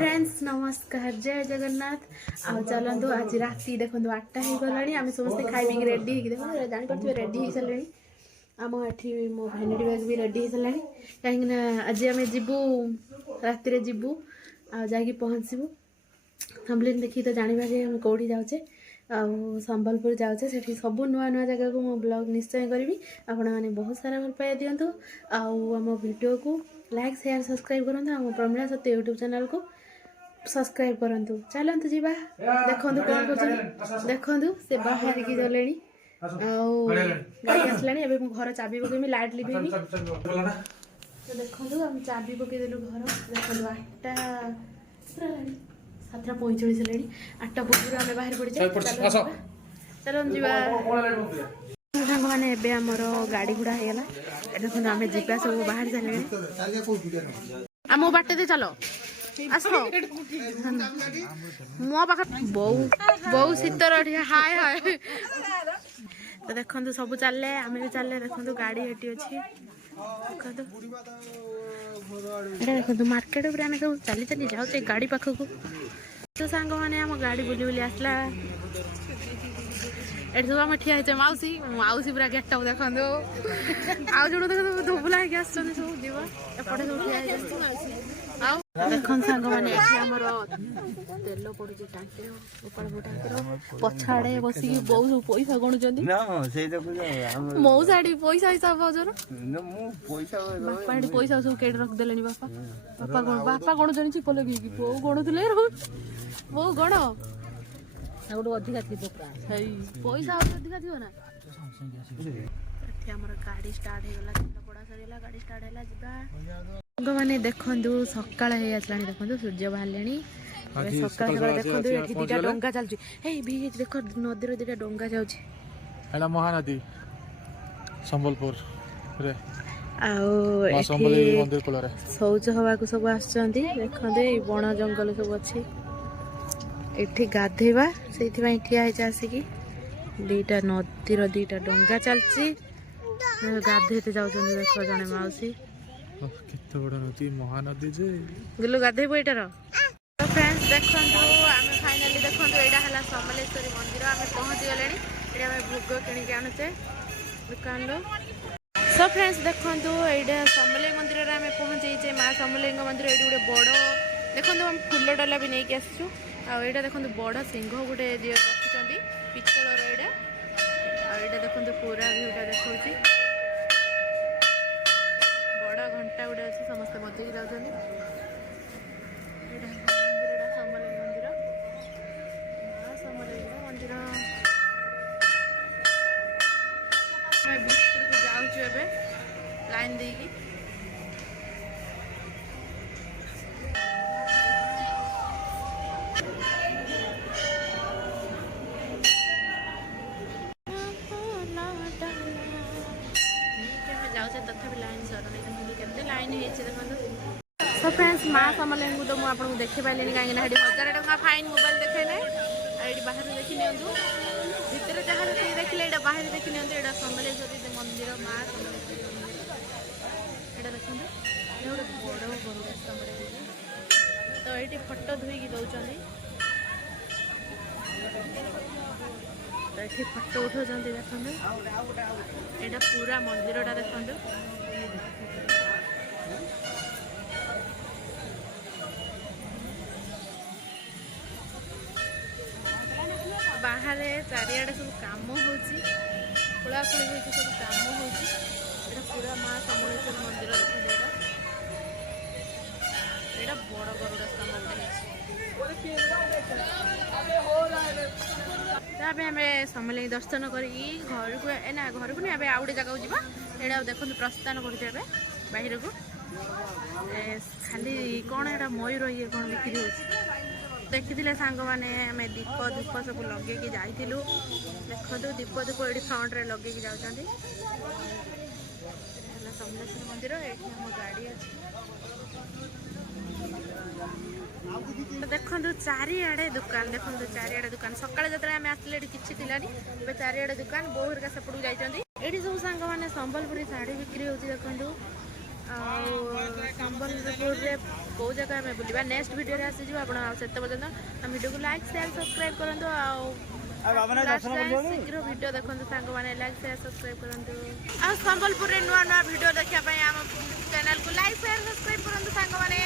Friends नमस्कार जय जगन्नाथ आ चलतु आज राति देखो 8टा हो गला आम समस्त खाई रेडी देखो जापर रेडी हो सारे आम एठी मो भैनिटी बैग भी रेडी हो सारे कहीं आज आम जीवु राति जीवु आ पहुँचबू थंबनेल देखी तो जानवा आम कौटी जाऊे संबलपुर जाऊे से सब नुआ नुआ जगह को मो ब्लॉग निश्चय करी आपण मैंने बहुत सारा भल पाई दिंतु आम वीडियो को लाइक शेयर सब्सक्राइब करूँ आम प्रमिलासत्य यूट्यूब चैनल को सब्सक्राइब करंतु चलंतु जीवा देखंतु कोन करछन देखंतु से बाहर की गले गाड़ी आसलानी एबे मो घर चाबी पकेमी लाइट लिबेमी तो देखंतु हम चाबी पके देलु घर देखंतु 8टा 7:45 लेनी 8टा पूर्व हमें बाहर पड़ी जाए चलो जीवा सांग माने एबे हमर गाड़ी गुडा हे गेला देखंतु हमें जीवा सब बाहर चलेनी आमो बाटे दे चलो आस मो पाख बहु शीतर हाय हाय तो देखो सब चलले आम भी चलले देखो गाड़ी एटी अच्छी देखो मार्केट आम सब चली चली जाऊे गाड़ी पाखक तो सांग मैंने आम गाड़ी बुली बुली आसला एट सब आम ठिया होचे मौसी मौसी पूरा गेट देखो आउ जन देखो धुबुला सब जीव एपटे सब ठिया देखन सांग माने हमर तेल पड़ुची टांकी टांकी पछाड़े बसी बहुत पैसा गणुचंदी ना से देखो मो साडी पैसा हिसाब बजर न मु पैसा बापा पैसा सब केड रख देलेनी बापा गणुचनी चिप लगी बो गणुतले बो गण आउडो अधिका थी सही पैसा अधिका थियो ना हमर गाड़ी स्टार्ट हे गला पड़ा सरीला गाड़ी स्टार्ट हैला जिबा मैंने देखंदु सकाळ हे आसलानी देखंदु सूर्य बाहरलेनी सकाळ सकाळ देखंदु एठी दिटा डोंगा चलची हे बीच देखो नदीर दिटा डोंगा जाउची एला महानदी संबलपुर रे आ संबलेश्वरी मंदिर कोला रे शौच हवा को सब आछंती देखंदु ए बण जंगल सब अछि एठी गाधेबा सेथि पई ठिया हे जासी की दीटा नदीर दीटा डोंगा चलची गाधेते जाउछन देखो जने मौसी केते बड़ नदी महानदी जे गुलो गाधे बोइटर तो फ्रेंड्स देखंतु आमे फाइनली देखंतु एडा हला समलेश्वरी मंदिर आमे पहुंच गलेनी एडा आमे भोग किनि के आनुचे दुकान लो सो फ्रेंड्स देखंतु एडा समले मंदिर रे आमे पहुंचै जे मां समलेंग मंदिर एडी गुडे बड़ देखंतु हम फूल डला भी नै के आसछु आ एडा देखंतु बड़ सिंह गुडे जे रखिचंदी पित्तल रो एडा आ एडा देखंतु पूरा व्यूटा देखौची घंटा गुड़े अच्छे समस्त बजेक जाऊँ मंदिर मंदिर भितर को जाऊँ लाइन देकी सो फ्रेंड्स माँ समलेंग तो मुझे देखी पारे कहीं 1000 टका फाइन मोबाइल देखे ना ये बाहर देखी नियंतु भितर जहाँ देखिले ये बाहर देखी नियंतु ये समलेश्वरी मंदिर माँ समलेश्वरी मंदिर ये देखते ये गोटे बड़ गरुड़ स्तंभ तो ये फोटो धोईकी दौरान तो ये फोटो उठाऊँ देखते यहाँ पूरा मंदिरटा देखते बाहर चारिआडे सब काम होची खोलाखोली होची सब काम होची एटा पूरा माँ समलेश्वरी मंदिर एटा बड़ गरुड़ स्तंभ आम समलेई दर्शन कर घर को ना घर को नहीं आउ गए जगह जावा एटा देखो प्रस्थान कर बाहर को खाली कौन एटा मयूर ये कौन बिक्री हो देखी सांग मैंने आम दीप धूप सब लगे जाइलु देखो दीप धूप ये फ्रंट रे लगे जाऊँ समलेश्वरी मंदिर ये गाड़ी अच्छी देखो चारिआडे दुकान देखो चारिआडे दुकान सकाଳେ ଯେତେବେଳେ ଆମେ ଆସିଲେ ଏଠି କିଛି ଥିଲାନି ଏବେ ଚାରିଆଡ଼େ दुकान बोहर का सेपटू जाइछन्ती एठी सब सांग माने संबलपुरी साड़ी बिक्री होची देखंतु ସମ୍ବଲପୁରରେ କେଉଁ ଜାଗା ଆମେ ବୁଲିବା ନେକ୍ସଟ ଭିଡ଼ିଓରେ ଆସିଯିବ ଆପଣ ଆଉ ସେତେ ପର୍ଯ୍ୟନ୍ତ ଆମ ଭିଡ଼ିଓକୁ ଲାଇକ୍ ସେୟାର ସବସ୍କ୍ରାଇବ୍ କରନ୍ତୁ ଆଉ ଶୀଘ୍ର ଭିଡ଼ିଓ ଦେଖନ୍ତୁ ସାଙ୍ଗମାନେ ଲାଇକ୍ ସେୟାର ସବସ୍କ୍ରାଇବ୍ କରନ୍ତୁ ଆଉ ସମ୍ବଲପୁରରେ ନୂଆ ନୂଆ ଭିଡ଼ିଓ ଦେଖିବା ପାଇଁ ଆମ ଚ୍ୟାନେଲକୁ ଲାଇକ୍ ସେୟାର ସବସ୍କ୍ରାଇବ୍ କରନ୍ତୁ ସାଙ୍ଗମାନେ।